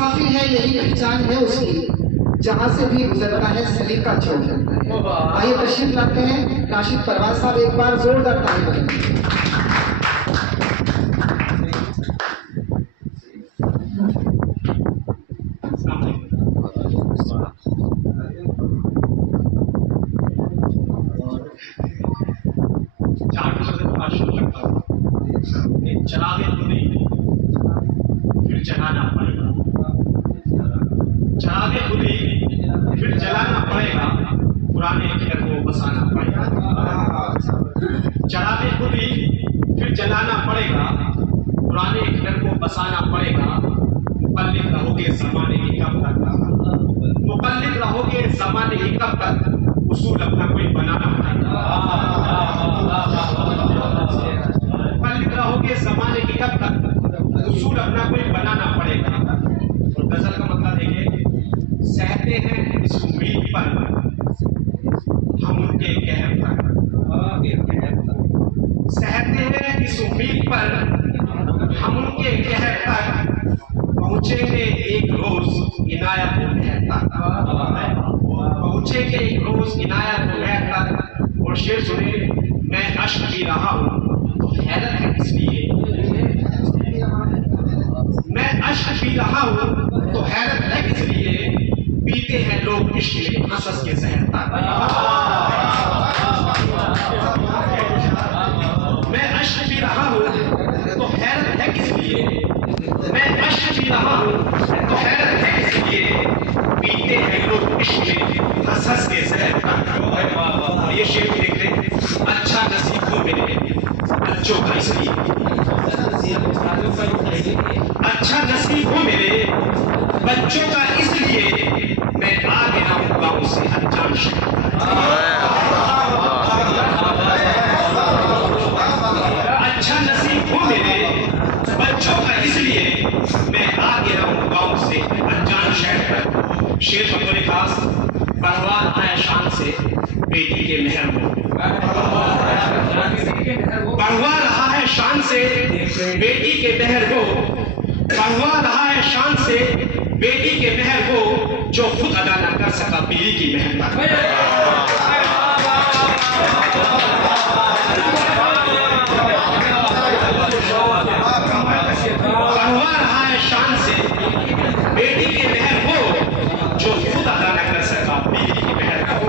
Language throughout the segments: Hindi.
मुसाफिर है यही पहचान है उसकी, जहां से भी गुजरता है सलीका छोड़ जाता है। आइए तशरीफ लाते हैं राशिद परवाज साहब, एक बार जोरदार ताली बजाएं। चलावे तो नहीं, फिर चलाना पड़ेगा। चलावे खुद ही, फिर चलाना पड़ेगा। पुराने घर को बसाना पड़ेगा। चलावे खुद ही, फिर चलाना पड़ेगा। पुराने घर को बसाना पड़ेगा। मुकल्लिद रहोगे ज़माने की कब तक? मुकल्लिद रहोगे ज़माने की कब तक? उसूल अपना कोई बनाना पड़ेगा। मुकल्लिद रहोगे ज़माने की कब तक? उसूल अपना कोई बनाना पड़ेगा। और गजल का मतलब देखिए, सहते हैं इस उम्मीद पर हम उनके कहर तक, सहते हैं इस उम्मीद पर हम उनके कहर तक, पहुंचेंगे एक रोज इनायत महर तक, पहुंचेंगे एक रोज इनायत महर तक। और शेर सुने, मैं अश्क पी रहा हूँ तो हैरत है इसलिए, मैं अश्क पी रहा हूँ तो हैरत है इसलिए, पीते हैं लोग इश्क में हंस के जहर तक। मैं अश्क पी रहा हूँ तो हैरत है इसलिए, मैं अश्क पी रहा हूँ तो हैरत है इसलिए, पीते हैं लोग इश्क में हंस के जहर तक। ये शेर देख ले, अच्छा नसीब हो मेरे बच्चों का इसलिए, अच्छा नसीब हो मेरे बच्चों का इसलिए, मैं आ गया हूँ गाँव से अनजान शहर। अच्छा नसीब हो मेरे बच्चों का इसलिए, मैं आ गया हूँ गाँव से अनजान शहर पर। शेर बतौर खास, परवार आया शान से बेटी के मेहर को, बढ़वा रहा है शान से बेटी के मेहर को, बढ़वा रहा है शान से बेटी के मेहर को, जो खुद अदा न कर सका बीवी की मेहनत। बढ़वा रहा है शान से बेटी के मेहर को, जो खुद अदा न कर सका बीवी की मेहर को।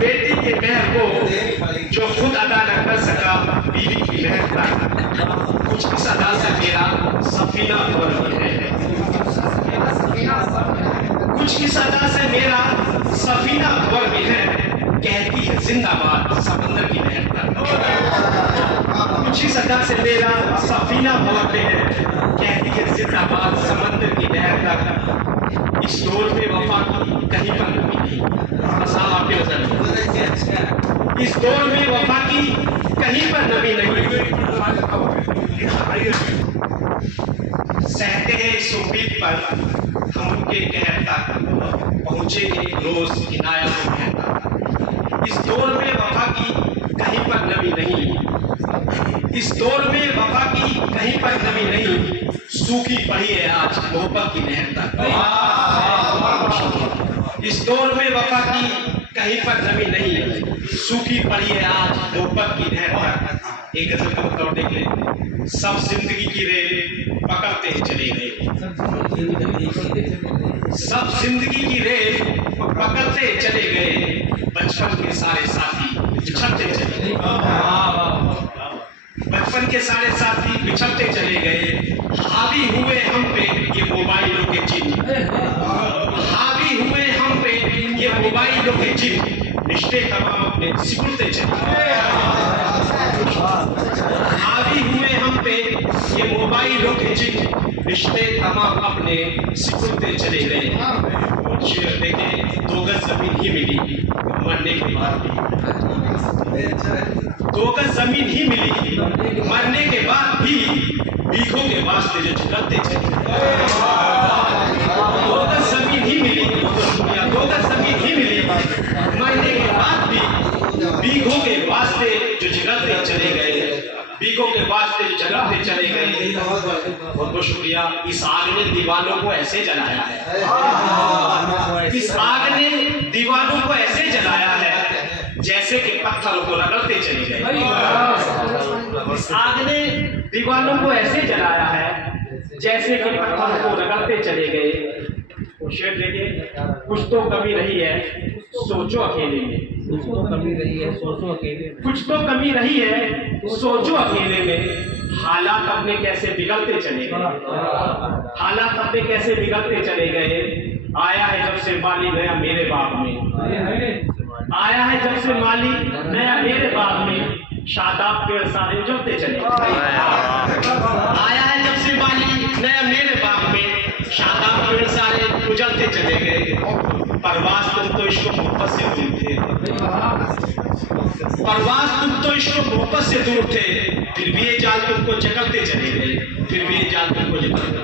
बेटी के मेहर को, जो खुद अदा न कर सका बीवी की मेहर तक। कुछ इस अदा से मेरा सफीना भवर भी है, कुछ इस अदा से मेरा सफीना भवर भी है, कहती है जिंदाबाद समंदर की लहर तक। कुछ इस अदा से मेरा सफीना भवर भी है, कहती है जिंदाबाद समंदर की लहर तक। इस दौर में वफा की कहीं पर नमी नहीं, इस दौर में वफा की कहीं पर नमी नहीं। सहते हैं इस उम्मीद पर हम उनके कहर तक, पहुंचेंगे रोज इनायत महर तक। इस दौर में वफा की कहीं पर नमी नहीं, इस दौर में वफा की कहीं पर नमी नहीं, सूखी पड़ी है आज मोहब्बत की नहर तक। इस दौर में वफा की कहीं पर नमी नहीं, सूखी पड़ी है आज मोहब्बत की नहर तक। एक गजल का मतलब देख ले, सब जिंदगी की रेल पकड़ते चले गए, सब जिंदगी की रेल पकड़ते चले गए, बचपन के सारे साथी बिछड़ते चले गए, बचपन के सारे साथी बिछड़ते चले गए। हावी हुए हम पे ये मोबाइलों के चिन्ह, हावी हुए हम पे ये मोबाइलों के चिन्ह, रिश्ते तमाम अपने सिकुड़ते चले गए। हावी हुए हम पे ये मोबाइलों के चिन्ह, रिश्ते तमाम अपने सिकुड़ते चले गए। शेर देखे, 2 गज जमीन ही मिली मरने के बाद भी, 2 गज जमीन ही मिली मरने के बाद भी, बीघों के वास्ते जो झुकते चले, 2 गज चले गए। बहुत बहुत शुक्रिया। इस आग ने दीवारों को ऐसे जलाया है, इस आग ने दीवारों को ऐसे जलाया है जैसे कि पत्थरों को रगड़ते चले गए। इस आग ने दीवारों को ऐसे जलाया है जैसे कि पत्थरों को रगड़ते चले गए। शेर देखिए, कुछ तो कमी रही है सोचो अकेले में, कुछ तो कमी रही है सोचो अकेले में, कुछ तो कमी रही है सोचो अकेले में। हालात अपने कैसे बिगड़ते चले गए, हालात अपने कैसे बिगड़ते चले गए। आया है जब से माली नया मेरे बाग में, आया है जब से माली नया मेरे बाग में, शादाब पेड़ सारे उजड़ते चले गए। आया है जब से माली नया मेरे बाग में, शादाब पेड़ सारे उजड़ते चले गए। परवास तुम तो इश्क मोहब्बत से दूर थे, परवास तुम तो इश्क मोहब्बत से दूर थे, फिर भी ये जाल तुमको जकड़ते चले गए, फिर भी ये जाल तुमको जकड़ते।